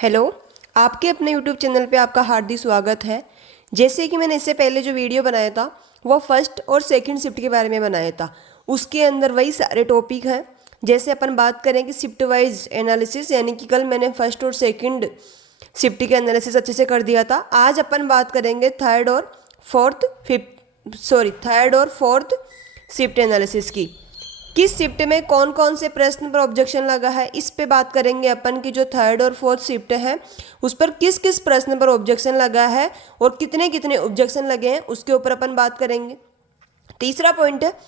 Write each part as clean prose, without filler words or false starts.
Hello. आपके अपने YouTube channel पे आपका हार्दिक स्वागत है। जैसे कि मैंने इससे पहले जो वीडियो बनाया था वो फर्स्ट और सेकंड शिफ्ट के बारे में बनाया था। उसके अंदर वही सारे टॉपिक हैं। जैसे अपन बात करें कि शिफ्ट वाइज एनालिसिस, यानी कि कल मैंने फर्स्ट और सेकंड शिफ्ट के एनालिसिस अच्छे से कर दिया था। आज अपन बात करेंगे थर्ड और फोर्थ शिफ्ट एनालिसिस की। किस शिफ्ट में कौन कौन से प्रश्न पर ऑब्जेक्शन लगा है, इस पे बात करेंगे अपन की जो थर्ड और फोर्थ शिफ्ट है उस पर किस किस प्रश्न पर ऑब्जेक्शन लगा है और कितने कितने ऑब्जेक्शन लगे हैं उसके ऊपर अपन बात करेंगे। तीसरा पॉइंट है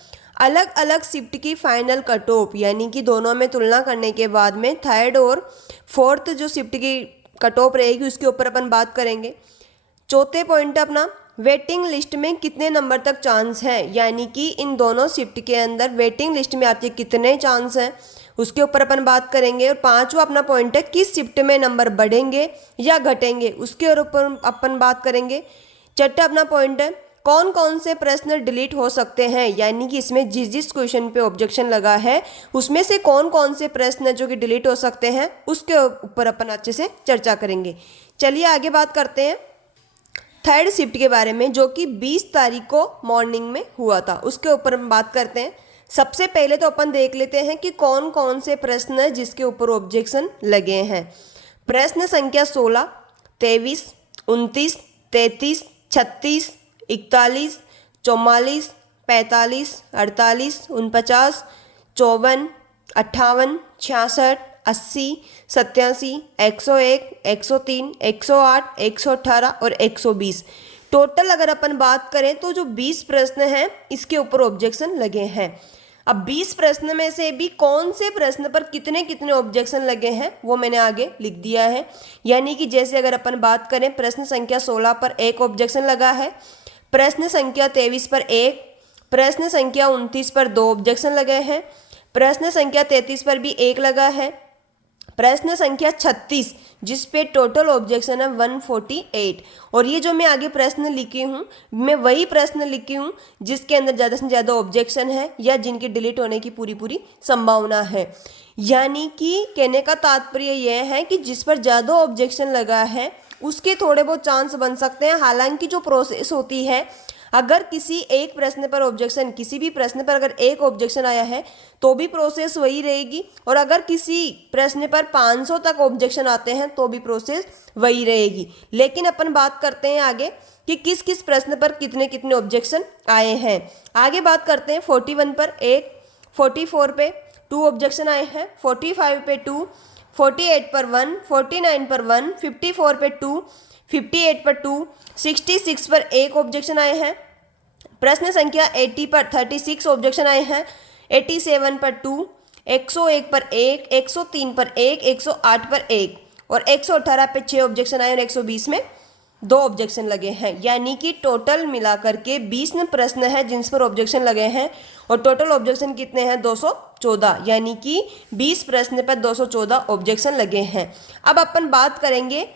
अलग अलग शिफ्ट की फाइनल कट ऑफ, यानी कि दोनों में तुलना करने के बाद में थर्ड और फोर्थ जो शिफ्ट की कट ऑफ रहेगी उसके ऊपर अपन बात करेंगे। चौथे पॉइंट अपना वेटिंग लिस्ट में कितने नंबर तक चांस है, यानी कि इन दोनों शिफ्ट के अंदर वेटिंग लिस्ट में आपके कितने चांस हैं उसके ऊपर अपन बात करेंगे। और पांचवा अपना पॉइंट है किस शिफ्ट में नंबर बढ़ेंगे या घटेंगे उसके ऊपर अपन बात करेंगे। छठा अपना पॉइंट है कौन कौन से प्रश्न डिलीट हो सकते हैं, यानी कि इसमें जिस जिस क्वेश्चन पे ऑब्जेक्शन लगा है उसमें से कौन कौन से प्रश्न जो कि डिलीट हो सकते हैं उसके ऊपर अपन अच्छे से चर्चा करेंगे। चलिए आगे बात करते हैं थर्ड शिफ्ट के बारे में, जो कि 20 तारीख को मॉर्निंग में हुआ था, उसके ऊपर हम बात करते हैं। सबसे पहले तो अपन देख लेते हैं कि कौन कौन से प्रश्न है जिसके ऊपर ऑब्जेक्शन लगे हैं। प्रश्न संख्या 16, 23, 29, 33, 36, 41, 44, 45, 48, 49, 54, 58, 66, 80, 87, 101, 103, 108, 118 और 120। टोटल अगर अपन बात करें तो जो 20 प्रश्न हैं इसके ऊपर ऑब्जेक्शन लगे हैं। अब 20 प्रश्न में से भी कौन से प्रश्न पर कितने कितने ऑब्जेक्शन लगे हैं वो मैंने आगे लिख दिया है। यानी कि जैसे अगर अपन बात करें प्रश्न संख्या 16 पर एक ऑब्जेक्शन लगा है, प्रश्न संख्या 23 पर एक, प्रश्न संख्या 29 पर 2 ऑब्जेक्शन लगे हैं, प्रश्न संख्या 33 पर भी एक लगा है, प्रश्न संख्या 36 जिस पे टोटल ऑब्जेक्शन है 148। और ये जो मैं आगे प्रश्न लिखी हूँ मैं वही प्रश्न लिखी हूँ जिसके अंदर ज़्यादा से ज़्यादा ऑब्जेक्शन है या जिनके डिलीट होने की पूरी पूरी संभावना है। यानी कि कहने का तात्पर्य यह है कि जिस पर ज़्यादा ऑब्जेक्शन लगा है उसके थोड़े बहुत चांस बन सकते हैं। हालांकि जो प्रोसेस होती है, अगर किसी एक प्रश्न पर ऑब्जेक्शन, किसी भी प्रश्न पर अगर एक ऑब्जेक्शन आया है तो भी प्रोसेस वही रहेगी, और अगर किसी प्रश्न पर 500 तक ऑब्जेक्शन आते हैं तो भी प्रोसेस वही रहेगी। लेकिन अपन बात करते हैं आगे कि किस किस प्रश्न पर कितने कितने ऑब्जेक्शन आए हैं। आगे बात करते हैं 41 पर एक, 44 पे 2 ऑब्जेक्शन आए हैं, 45 पे 2, 48 पर 1, 49 पर 1, 54 पे 2, 58 पर 2, 66 पर एक ऑब्जेक्शन आए हैं। प्रश्न संख्या 80 पर 36 ऑब्जेक्शन आए हैं, 87 पर 2, 101 पर एक, 103 पर एक, 108 पर एक और 118 पे 6 ऑब्जेक्शन आए और 120 में 2 ऑब्जेक्शन लगे हैं। यानी कि टोटल मिलाकर के 20 प्रश्न है जिन पर ऑब्जेक्शन लगे हैं और टोटल ऑब्जेक्शन कितने हैं 214, यानी कि 20 प्रश्न पर 214 ऑब्जेक्शन लगे हैं। अब अपन बात करेंगे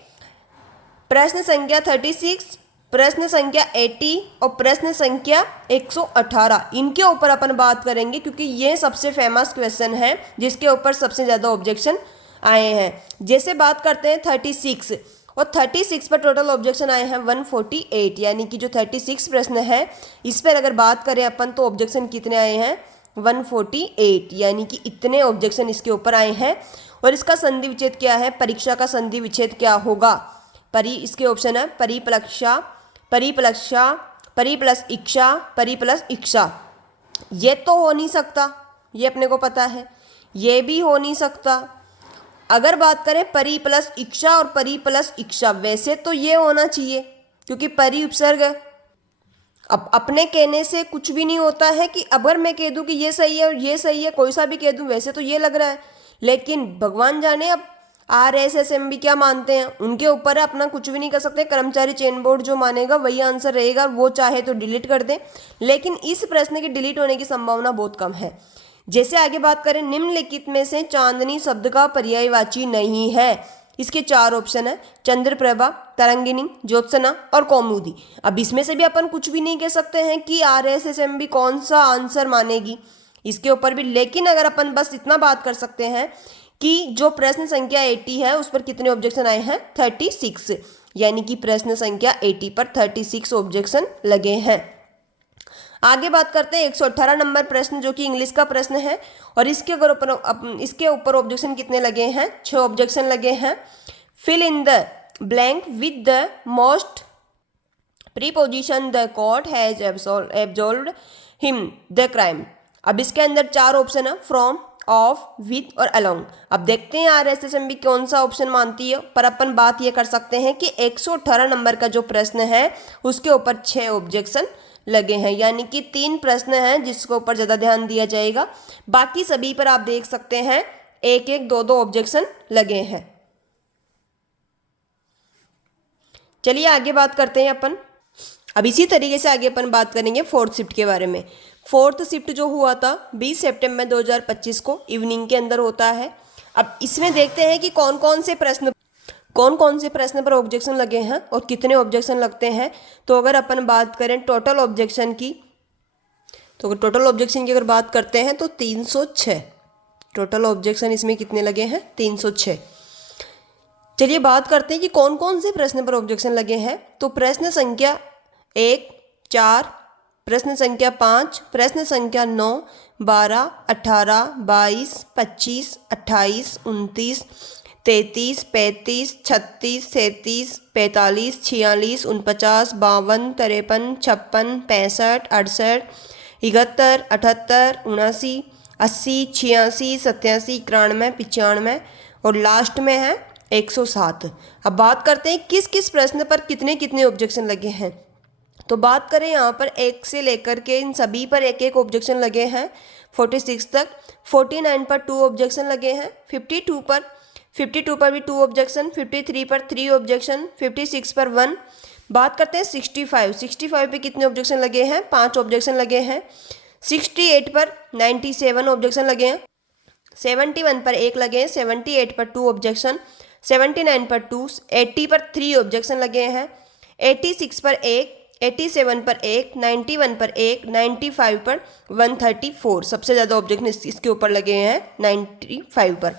प्रश्न संख्या 36, प्रश्न संख्या 80 और प्रश्न संख्या 118, इनके ऊपर अपन बात करेंगे क्योंकि ये सबसे फेमस क्वेश्चन है जिसके ऊपर सबसे ज़्यादा ऑब्जेक्शन आए हैं। जैसे बात करते हैं 36, और 36 पर टोटल ऑब्जेक्शन आए हैं 148, यानी कि जो 36 प्रश्न है इस पर अगर बात करें अपन तो ऑब्जेक्शन कितने आए हैं 148, यानी कि इतने ऑब्जेक्शन इसके ऊपर आए हैं। और इसका संधि विच्छेद क्या है, परीक्षा का संधि विच्छेद क्या होगा, इसके ऑप्शन है परिप्लक्षा, परिप्लक्षा, परि प्लस इक्षा, परि प्लस इक्षा। ये तो हो नहीं सकता, ये अपने को पता है, ये भी हो नहीं सकता। अगर बात करें परि प्लस इक्षा और परि प्लस इक्षा, वैसे तो ये होना चाहिए क्योंकि परि उपसर्ग है। अब अपने कहने से कुछ भी नहीं होता है कि अगर मैं कह दूं कि ये सही है और ये सही है, कोई सा भी कह दूं वैसे तो ये लग रहा है, लेकिन भगवान जाने अब RSSMB क्या मानते हैं, उनके ऊपर है, अपना कुछ भी नहीं कर सकते। कर्मचारी चयन बोर्ड जो मानेगा वही आंसर रहेगा, वो चाहे तो डिलीट कर दे, लेकिन इस प्रश्न के डिलीट होने की संभावना बहुत कम है। जैसे आगे बात करें निम्नलिखित में से चांदनी शब्द का पर्यायवाची नहीं है, इसके 4 ऑप्शन है चंद्रप्रभा, तरंगिनी, ज्योत्सना और कौमुदी। अब इसमें से भी अपन कुछ भी नहीं कह सकते हैं कि RSSMB कौन सा आंसर मानेगी इसके ऊपर भी, लेकिन अगर अपन बस इतना बात कर सकते हैं कि जो प्रश्न संख्या 80 है उस पर कितने ऑब्जेक्शन आए हैं, 36, यानी कि प्रश्न संख्या 80 पर 36 ऑब्जेक्शन लगे हैं। आगे बात करते हैं 118 नंबर प्रश्न, जो कि इंग्लिश का प्रश्न है, और इसके ऊपर ऑब्जेक्शन कितने लगे हैं, 6 ऑब्जेक्शन लगे हैं। Fill in the blank with the most preposition the court has absolved him the crime. अब इसके अंदर 4 ऑप्शन है, फ्रॉम, ऑफ, विद और अलोंग। अब देखते हैं RSSMB कौन सा ऑप्शन मानती है, पर अपन बात ये कर सकते हैं कि 118 नंबर का जो प्रश्न है उसके ऊपर 6 ऑब्जेक्शन लगे हैं, यानी कि 3 प्रश्न हैं जिसके ऊपर ज़्यादा ध्यान दिया जाएगा। बाकी सभी पर आप देख सकते हैं 1-1, 2-2 ऑब्जेक्शन लगे हैं। चलिए आगे बात करते हैं अपन। अब इसी तरीके से आगे अपन बात करेंगे 4th शिफ्ट के बारे में। 4th शिफ्ट जो हुआ था 20 सितंबर 2025 को इवनिंग के अंदर होता है। अब इसमें देखते हैं कि कौन कौन से प्रश्न पर ऑब्जेक्शन लगे हैं और कितने ऑब्जेक्शन लगते हैं। तो अगर अपन बात करें टोटल ऑब्जेक्शन की, तो टोटल ऑब्जेक्शन की अगर बात करते हैं तो 306 टोटल ऑब्जेक्शन इसमें कितने लगे हैं, 306। चलिए बात करते हैं कि कौन कौन से प्रश्न पर ऑब्जेक्शन लगे हैं। तो प्रश्न संख्या 1, 4, प्रश्न संख्या 5, प्रश्न संख्या 9, 12, 18, 22, 25, 28, 29, 33, 35, 36, 37, 45, 46, 49, 52, 53, 56, 65, 68, 71, 78, 79, 80, 86, 87, 91, 95 और लास्ट में है 107। अब बात करते हैं किस किस प्रश्न पर कितने कितने ऑब्जेक्शन लगे हैं। तो बात करें यहाँ पर 1 से लेकर के इन सभी पर 1-1 ऑब्जेक्शन लगे हैं 46 तक। 49 पर 2 ऑब्जेक्शन लगे हैं, 52 पर भी 2 ऑब्जेक्शन, 53 पर 3 ऑब्जेक्शन, 56 पर 1। बात करते हैं 65 पे कितने ऑब्जेक्शन लगे हैं, 5 ऑब्जेक्शन लगे हैं। 68 पर 97 ऑब्जेक्शन लगे हैं, 71 पर 1 लगे हैं, 78 पर 2 ऑब्जेक्शन, 79 पर 2, 80 पर 3 ऑब्जेक्शन लगे हैं, 86 पर 1, 87 पर 1, 91 पर 1, 95 पर 134। सबसे ज़्यादा ऑब्जेक्शन इसके ऊपर लगे हैं 95 पर।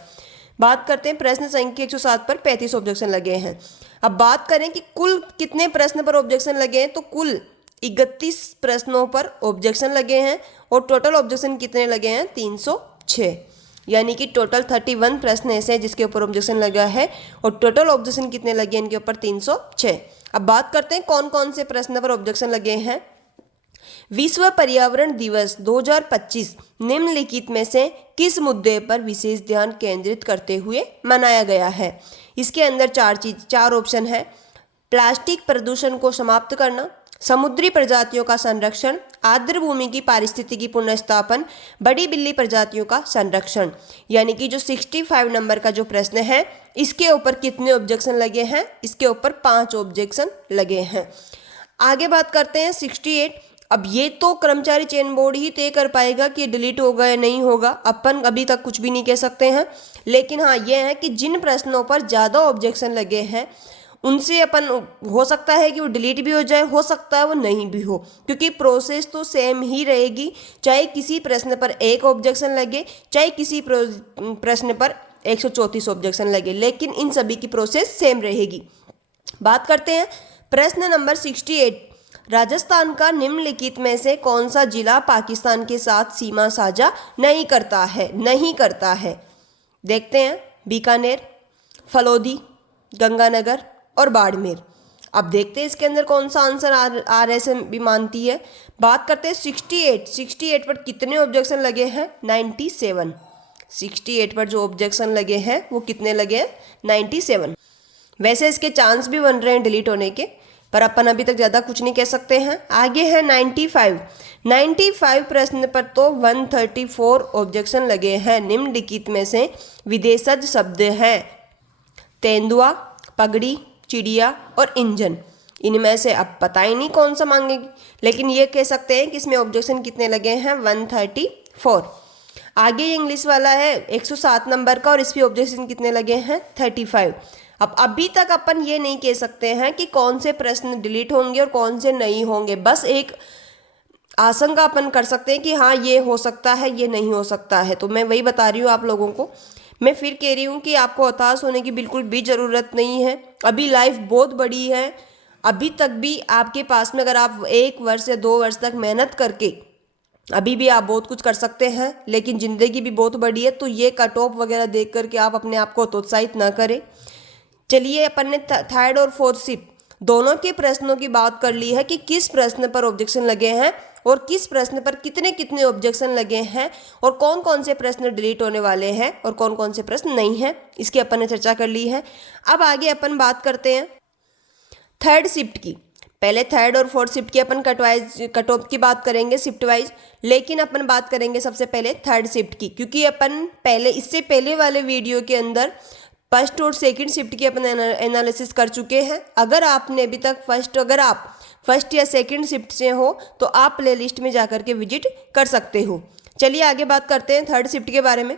बात करते हैं प्रश्न संख्या 107 पर 35 ऑब्जेक्शन लगे हैं। अब बात करें कि कुल कितने प्रश्न पर ऑब्जेक्शन लगे हैं, तो कुल 31 प्रश्नों पर ऑब्जेक्शन लगे हैं और टोटल ऑब्जेक्शन कितने लगे हैं, 306, यानी कि टोटल 31 प्रश्न ऐसे हैं जिसके ऊपर ऑब्जेक्शन लगा है और टोटल ऑब्जेक्शन कितने लगे हैं इनके ऊपर, 306। अब बात करते हैं कौन कौन से प्रश्न पर ऑब्जेक्शन लगे हैं। विश्व पर्यावरण दिवस 2025 निम्नलिखित में से किस मुद्दे पर विशेष ध्यान केंद्रित करते हुए मनाया गया है। इसके अंदर 4 ऑप्शन है, प्लास्टिक प्रदूषण को समाप्त करना, समुद्री प्रजातियों का संरक्षण, आर्द्र भूमि की पारिस्थितिकी पुनर्स्थापन, बड़ी बिल्ली प्रजातियों का संरक्षण। यानी कि जो 65 नंबर का जो प्रश्न है इसके ऊपर कितने ऑब्जेक्शन लगे हैं, इसके ऊपर 5 ऑब्जेक्शन लगे हैं। आगे बात करते हैं 68। अब ये तो कर्मचारी चयन बोर्ड ही तय कर पाएगा कि डिलीट होगा या नहीं होगा, अपन अभी तक कुछ भी नहीं कह सकते हैं। लेकिन हाँ ये है कि जिन प्रश्नों पर ज़्यादा ऑब्जेक्शन लगे हैं उनसे अपन हो सकता है कि वो डिलीट भी हो जाए, हो सकता है वो नहीं भी हो, क्योंकि प्रोसेस तो सेम ही रहेगी, चाहे किसी प्रश्न पर 1 ऑब्जेक्शन लगे, चाहे किसी प्रश्न पर 134 ऑब्जेक्शन लगे, लेकिन इन सभी की प्रोसेस सेम रहेगी। बात करते हैं प्रश्न नंबर 68। राजस्थान का निम्नलिखित में से कौन सा जिला पाकिस्तान के साथ सीमा साझा नहीं करता है। देखते हैं, बीकानेर, फलोदी, गंगानगर और बाड़मेर। अब देखते हैं इसके अंदर कौन सा आंसर RSSMB मानती है। बात करते हैं 68 पर कितने ऑब्जेक्शन लगे हैं, 97। 68 पर जो ऑब्जेक्शन लगे हैं वो कितने लगे हैं, 97। वैसे इसके चांस भी बन रहे हैं डिलीट होने के, पर अपन अभी तक ज़्यादा कुछ नहीं कह सकते हैं। आगे है 95 प्रश्न पर तो 134 ऑब्जेक्शन लगे हैं। निम्नलिखित में से विदेशज शब्द हैं तेंदुआ, पगड़ी, चिड़िया और इंजन। इनमें से अब पता ही नहीं कौन सा मांगेगी, लेकिन ये कह सकते हैं कि इसमें ऑब्जेक्शन कितने लगे हैं, 134। आगे ये इंग्लिश वाला है 107 नंबर का और इस पर ऑब्जेक्शन कितने लगे हैं, 35। अब अभी तक अपन ये नहीं कह सकते हैं कि कौन से प्रश्न डिलीट होंगे और कौन से नहीं होंगे, बस एक आशंका अपन कर सकते हैं कि हाँ ये हो सकता है, ये नहीं हो सकता है। तो मैं वही बता रही हूँ आप लोगों को। मैं फिर कह रही हूँ कि आपको हताश होने की बिल्कुल भी ज़रूरत नहीं है। अभी लाइफ बहुत बड़ी है, अभी तक भी आपके पास में अगर आप 1 वर्ष या 2 वर्ष तक मेहनत करके अभी भी आप बहुत कुछ कर सकते हैं, लेकिन ज़िंदगी भी बहुत बड़ी है। तो ये कट ऑफ वगैरह देख करके आप अपने आप को हतोत्साहित ना करें। चलिए, अपन ने थर्ड और फोर्थ शिफ्ट दोनों के प्रश्नों की बात कर ली है कि किस प्रश्न पर ऑब्जेक्शन लगे हैं और किस प्रश्न पर कितने कितने ऑब्जेक्शन लगे हैं और कौन कौन से प्रश्न डिलीट होने वाले हैं और कौन कौन से प्रश्न नहीं हैं, इसकी अपन ने चर्चा कर ली है। अब आगे अपन बात करते हैं थर्ड शिफ्ट की। पहले थर्ड और फोर्थ शिफ्ट की अपन कट ऑफ की बात करेंगे शिफ्ट वाइज, लेकिन अपन बात करेंगे सबसे पहले थर्ड शिफ्ट की, क्योंकि अपन पहले इससे पहले वाले वीडियो के अंदर फर्स्ट और सेकंड शिफ्ट की अपन एनालिसिस कर चुके हैं। अगर आपने अभी तक अगर आप फर्स्ट या सेकंड शिफ्ट से हो तो आप प्ले लिस्ट में जाकर के विजिट कर सकते हो। चलिए आगे बात करते हैं थर्ड शिफ्ट के बारे में।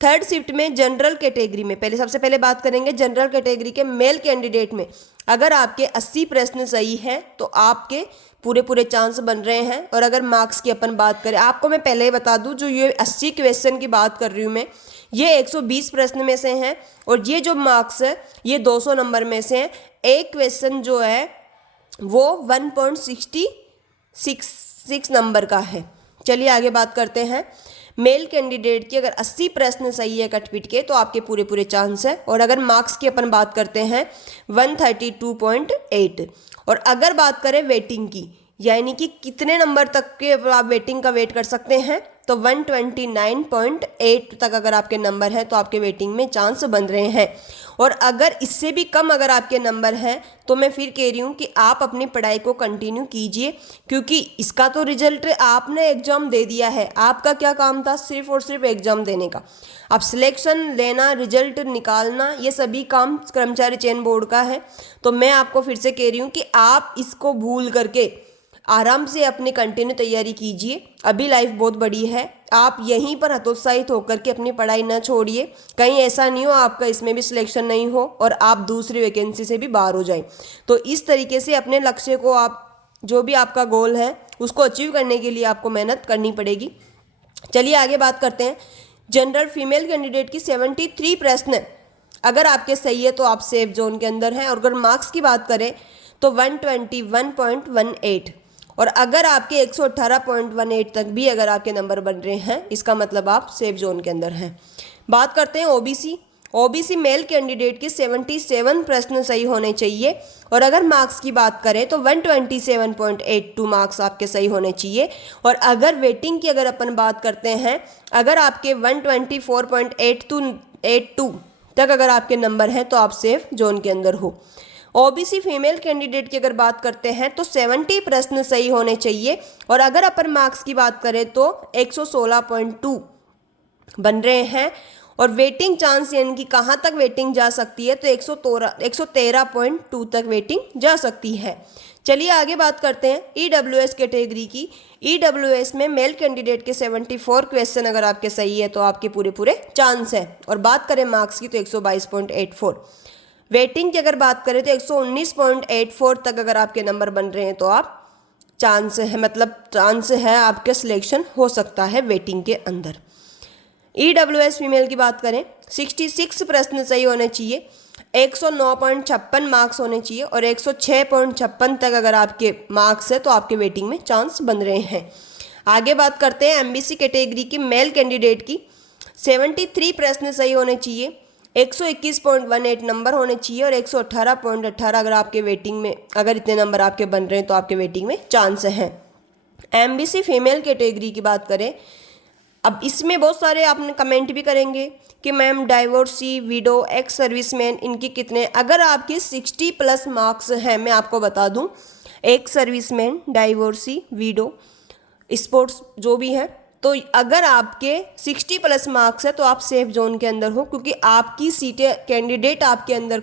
थर्ड शिफ्ट में जनरल कैटेगरी में सबसे पहले बात करेंगे जनरल कैटेगरी के मेल कैंडिडेट में। अगर आपके 80 प्रश्न सही हैं तो आपके पूरे चांस बन रहे हैं। और अगर मार्क्स की अपन बात करें, आपको मैं पहले ही बता दूं, जो ये 80 क्वेश्चन की बात कर रही हूँ मैं, ये 120 प्रश्न में से हैं और ये जो मार्क्स है ये 200 नंबर में से हैं। एक क्वेश्चन जो है वो 1.66 नंबर का है। चलिए आगे बात करते हैं मेल कैंडिडेट की। अगर 80 प्रश्न सही है कटपीट के तो आपके पूरे चांस है। और अगर मार्क्स की अपन बात करते हैं 132.8। और अगर बात करें वेटिंग की, यानी कि कितने नंबर तक के आप वेटिंग का वेट कर सकते हैं, तो 129.8 तक अगर आपके नंबर हैं तो आपके वेटिंग में चांस बन रहे हैं। और अगर इससे भी कम अगर आपके नंबर हैं तो मैं फिर कह रही हूँ कि आप अपनी पढ़ाई को कंटिन्यू कीजिए, क्योंकि इसका तो रिजल्ट आपने एग्जाम दे दिया है। आपका क्या काम था? सिर्फ और सिर्फ एग्जाम देने का। अब सिलेक्शन लेना, रिजल्ट निकालना, ये सभी काम कर्मचारी चयन बोर्ड का है। तो मैं आपको फिर से कह रही हूँ कि आप इसको भूल करके आराम से अपनी कंटिन्यू तैयारी कीजिए। अभी लाइफ बहुत बड़ी है, आप यहीं पर हतोत्साहित होकर के अपनी पढ़ाई न छोड़िए। कहीं ऐसा नहीं हो आपका इसमें भी सिलेक्शन नहीं हो और आप दूसरी वैकेंसी से भी बाहर हो जाएं। तो इस तरीके से अपने लक्ष्य को, आप जो भी आपका गोल है उसको अचीव करने के लिए आपको मेहनत करनी पड़ेगी। चलिए आगे बात करते हैं जनरल फीमेल कैंडिडेट की 73 प्रश्न अगर आपके सही है तो आप सेफ जोन के अंदर हैं। और अगर मार्क्स की बात करें तो 121.18। और अगर आपके 118.18 तक भी अगर आपके नंबर बन रहे हैं, इसका मतलब आप सेफ जोन के अंदर हैं। बात करते हैं ओबीसी मेल कैंडिडेट के 77 प्रश्न सही होने चाहिए। और अगर मार्क्स की बात करें तो 127.82 मार्क्स आपके सही होने चाहिए। और अगर वेटिंग की अगर अपन बात करते हैं, अगर आपके 124.82 तक अगर आपके नंबर हैं तो आप सेफ जोन के अंदर हो। ओबीसी फीमेल कैंडिडेट की अगर बात करते हैं तो 70 प्रश्न सही होने चाहिए। और अगर अपन मार्क्स की बात करें तो 116.2 बन रहे हैं। और वेटिंग चांस यानी कि कहाँ तक वेटिंग जा सकती है, तो 113.2 तक वेटिंग जा सकती है। चलिए आगे बात करते हैं ईडब्ल्यूएस कैटेगरी की। ईडब्ल्यूएस में मेल कैंडिडेट के 74 क्वेश्चन अगर आपके सही है तो आपके पूरे चांस है। और बात करें मार्क्स की तो 122.84। वेटिंग की अगर बात करें तो 119.84 तक अगर आपके नंबर बन रहे हैं तो आप चांस है आपके सिलेक्शन हो सकता है वेटिंग के अंदर। ईडब्ल्यूएस फीमेल की बात करें 66 प्रश्न सही होने चाहिए, 109.56 मार्क्स होने चाहिए। और 106.56 तक अगर आपके मार्क्स है तो आपके वेटिंग में चांस बन रहे हैं। आगे बात करते हैं एमबीसी कैटेगरी की मेल कैंडिडेट की। 73 प्रश्न सही होने चाहिए, 121.18 नंबर होने चाहिए। और 118.18 अगर आपके वेटिंग में, अगर इतने नंबर आपके बन रहे हैं तो आपके वेटिंग में चांस हैं। एमबीसी फीमेल कैटेगरी की बात करें, अब इसमें बहुत सारे आपने कमेंट भी करेंगे कि ma'am divorcee, window, ex serviceman, इनकी कितने, अगर आपके 60+ मार्क्स हैं, मैं आपको बता दूं, ex serviceman, divorcee, window, sports जो भी है, तो अगर आपके 60+ मार्क्स है तो आप सेफ जोन के अंदर हो, क्योंकि आपकी सीटें, कैंडिडेट आपके अंदर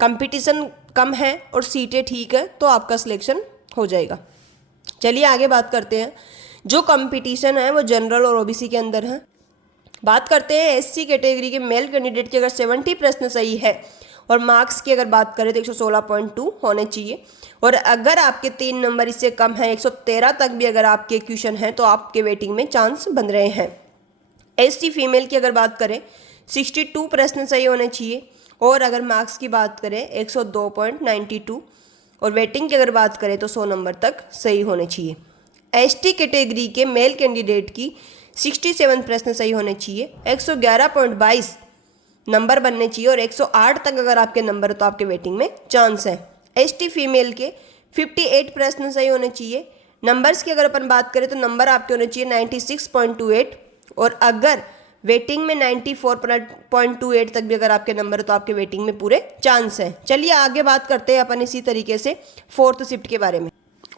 कंपटीशन कम है और सीटें ठीक है तो आपका सिलेक्शन हो जाएगा। चलिए आगे बात करते हैं, जो कंपटीशन है वो जनरल और ओबीसी के अंदर है। बात करते हैं एससी कैटेगरी के मेल कैंडिडेट की। अगर 70 प्रश्न सही है और मार्क्स की अगर बात करें तो 116.2 होने चाहिए। और अगर आपके 3 नंबर इससे कम है, 113 तक भी अगर आपके क्वेश्चन हैं तो आपके वेटिंग में चांस बन रहे हैं। एससी फीमेल की अगर बात करें 62 प्रश्न सही होने चाहिए। और अगर मार्क्स की बात करें 102.92 और वेटिंग की अगर बात करें तो 100 नंबर तक सही होने चाहिए। एसटी कैटेगरी के मेल कैंडिडेट की 67 प्रश्न सही होने चाहिए, 111.22 नंबर बनने चाहिए और 108 तक अगर आपके नंबर तो आपके वेटिंग में चांस है। एसटी फीमेल के 58 प्रश्न सही होने चाहिए। नंबर्स की अगर अपन बात करें तो नंबर आपके होने चाहिए 96.28 और अगर वेटिंग में 94.28 तक भी अगर आपके नंबर तो आपके वेटिंग में पूरे चांस हैं। चलिए आगे बात करते हैं अपन इसी तरीके से फोर्थ शिफ्ट के बारे में।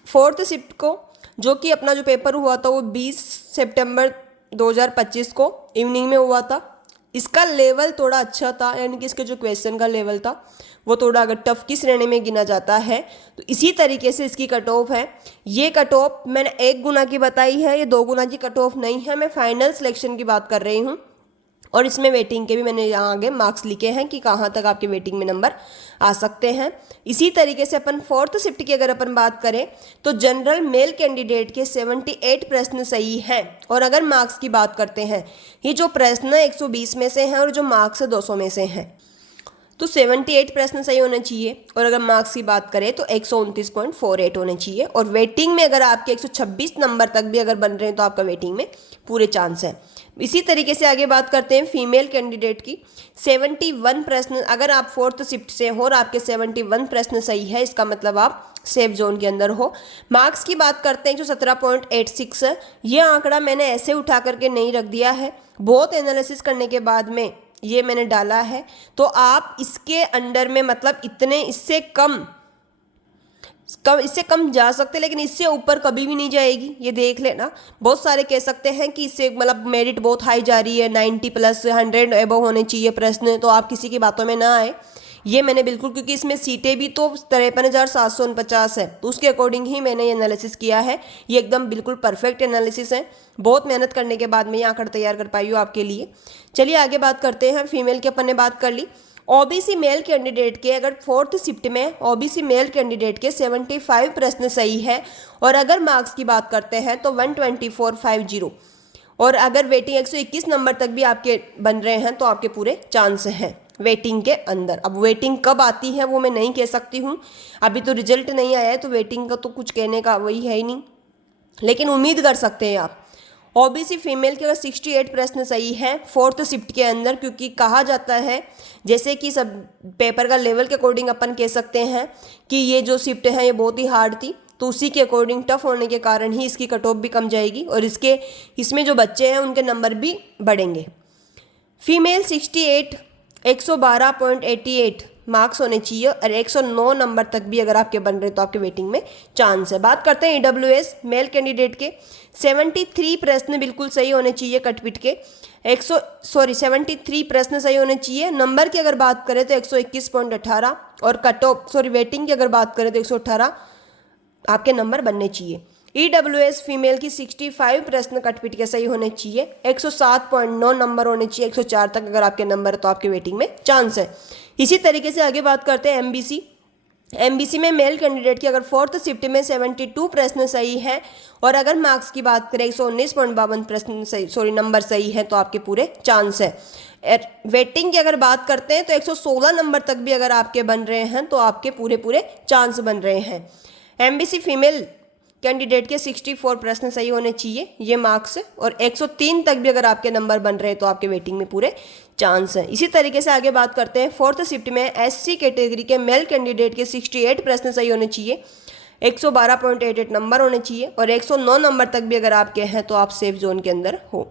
फोर्थ शिफ्ट को जो कि अपना जो पेपर हुआ था वो 20 सितंबर 2025 को इवनिंग में हुआ था। इसका लेवल थोड़ा अच्छा था, यानी कि इसके जो क्वेश्चन का लेवल था वो थोड़ा अगर टफ की श्रेणी में गिना जाता है तो इसी तरीके से इसकी कट ऑफ है। ये कट ऑफ मैंने 1 गुना की बताई है, ये 2 गुना की कट ऑफ नहीं है, मैं फाइनल सिलेक्शन की बात कर रही हूँ। और इसमें वेटिंग के भी मैंने यहाँ आगे मार्क्स लिखे हैं कि कहाँ तक आपके वेटिंग में नंबर आ सकते हैं। इसी तरीके से अपन फोर्थ शिफ्ट की अगर अपन बात करें तो जनरल मेल कैंडिडेट के 78 प्रश्न सही हैं। और अगर मार्क्स की बात करते हैं, ये जो प्रश्न 120 में से हैं और जो मार्क्स 200 में से हैं, तो 78 प्रश्न सही होने चाहिए। और अगर मार्क्स की बात करें तो 129.48 होने चाहिए। और वेटिंग में अगर आपके 126 नंबर तक भी अगर बन रहे हैं तो आपका वेटिंग में पूरे चांस है। इसी तरीके से आगे बात करते हैं फीमेल कैंडिडेट की। 71 प्रश्न अगर आप फोर्थ शिफ्ट से हो और आपके 71 प्रश्न सही है, इसका मतलब आप सेफ जोन के अंदर हो। मार्क्स की बात करते हैं 117.86 है। ये आंकड़ा मैंने ऐसे उठा करके नहीं रख दिया है, बहुत एनालिसिस करने के बाद में ये मैंने डाला है। तो आप इसके अंडर में मतलब इतने इससे कम जा सकते, लेकिन इससे ऊपर कभी भी नहीं जाएगी, ये देख लेना। बहुत सारे कह सकते हैं कि इससे मतलब मेरिट बहुत हाई जा रही है, 90 प्लस 100 एबव होने चाहिए प्रश्न, तो आप किसी की बातों में ना आए। ये मैंने बिल्कुल, क्योंकि इसमें सीटें भी तो 53,749 है, तो उसके अकॉर्डिंग ही मैंने ये एनालिसिस किया है। ये एकदम बिल्कुल परफेक्ट एनालिसिस है, बहुत मेहनत करने के बाद मैं ये आंकड़ा तैयार कर पाई हूँ आपके लिए। चलिए आगे बात करते हैं। फीमेल की अपन ने बात कर ली। ओबीसी मेल कैंडिडेट के अगर फोर्थ शिफ्ट में ओबीसी मेल कैंडिडेट के 75 प्रश्न सही है और अगर मार्क्स की बात करते हैं तो 124.50 और अगर वेटिंग 121 नंबर तक भी आपके बन रहे हैं तो आपके पूरे चांस हैं वेटिंग के अंदर। अब वेटिंग कब आती है वो मैं नहीं कह सकती हूँ, अभी तो रिजल्ट नहीं आया है, तो वेटिंग का तो कुछ कहने का वही है ही नहीं, लेकिन उम्मीद कर सकते हैं आप। ओबीसी फीमेल के अगर 68 प्रश्न सही हैं फोर्थ शिफ्ट के अंदर, क्योंकि कहा जाता है जैसे कि सब पेपर का लेवल के अकॉर्डिंग अपन कह सकते हैं कि ये जो शिफ्ट है ये बहुत ही हार्ड थी, तो उसी के अकॉर्डिंग टफ होने के कारण ही इसकी कट ऑफ भी कम जाएगी और इसमें जो बच्चे हैं उनके नंबर भी बढ़ेंगे। फीमेल 68 112.88 मार्क्स होने चाहिए और 109 नंबर तक भी अगर आपके बन रहे तो आपके वेटिंग में चांस है। बात करते हैं EWS मेल कैंडिडेट के। 73 प्रश्न बिल्कुल सही होने चाहिए कटपिट के। 73 प्रश्न सही होने चाहिए। नंबर की अगर बात करें तो 121.18 और कट ऑफ वेटिंग की अगर बात करें तो 118 आपके नंबर बनने चाहिए। EWS फीमेल की 65 प्रश्न कटपिट के सही होने चाहिए। 107.9 नंबर होने चाहिए। 104 तक अगर आपके नंबर तो आपके वेटिंग में चांस है। इसी तरीके से आगे बात करते हैं MBC में मेल कैंडिडेट की अगर फोर्थ शिफ्ट में 72 प्रश्न सही है और अगर मार्क्स की बात करें 119.52 प्रश्न सही नंबर सही है तो आपके पूरे चांस है। वेटिंग की अगर बात करते हैं तो 116 नंबर तक भी अगर आपके बन रहे हैं तो आपके पूरे चांस बन रहे हैं। MBC फीमेल कैंडिडेट के 64 प्रश्न सही होने चाहिए, ये मार्क्स, और 103 तक भी अगर आपके नंबर बन रहे हैं तो आपके वेटिंग में पूरे चांस है। इसी तरीके से आगे बात करते हैं फोर्थ शिफ्ट में SC कैटेगरी के मेल कैंडिडेट के 68 प्रश्न सही होने चाहिए। 112.88 नंबर होने चाहिए और 109 नंबर तक भी अगर आपके हैं तो आप सेफ जोन के अंदर हो।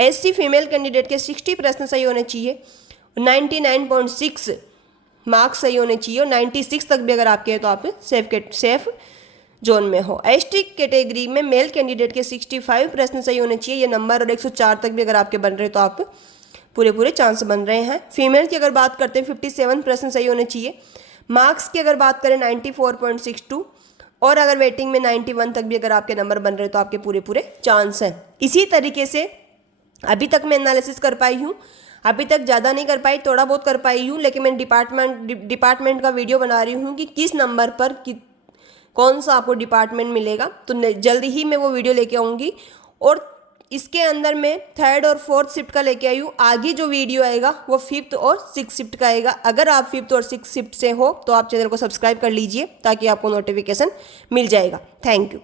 SC फीमेल कैंडिडेट के 60 प्रश्न सही होने चाहिए। 99.6 मार्क्स सही होने चाहिए और 96 तक भी अगर आपके हैं तो आप सेफ जोन में हो। ST कैटेगरी में मेल कैंडिडेट के 65 प्रश्न सही होने चाहिए, ये नंबर, और 104 तक भी अगर आपके बन रहे हैं तो आप पूरे चांस बन रहे हैं। फीमेल की अगर बात करते हैं 57 प्रश्न सही होने चाहिए। मार्क्स की अगर बात करें 94.62 और अगर वेटिंग में 91 तक भी अगर आपके नंबर बन रहे हैं तो आपके पूरे चांस हैं। इसी तरीके से अभी तक मैं एनालिसिस कर पाई हूँ, अभी तक ज़्यादा नहीं कर पाई, थोड़ा बहुत कर पाई हूँ, लेकिन मैं डिपार्टमेंट का वीडियो बना रही हूँ कि किस नंबर पर कौन सा आपको डिपार्टमेंट मिलेगा, तो जल्दी ही मैं वो वीडियो लेके आऊँगी। और इसके अंदर मैं थर्ड और फोर्थ शिफ्ट का लेके आई हूँ। आगे जो वीडियो आएगा वो फिफ्थ और सिक्स शिफ्ट का आएगा। अगर आप फिफ्थ और सिक्स शिफ्ट से हो तो आप चैनल को सब्सक्राइब कर लीजिए ताकि आपको नोटिफिकेशन मिल जाएगा। Thank you.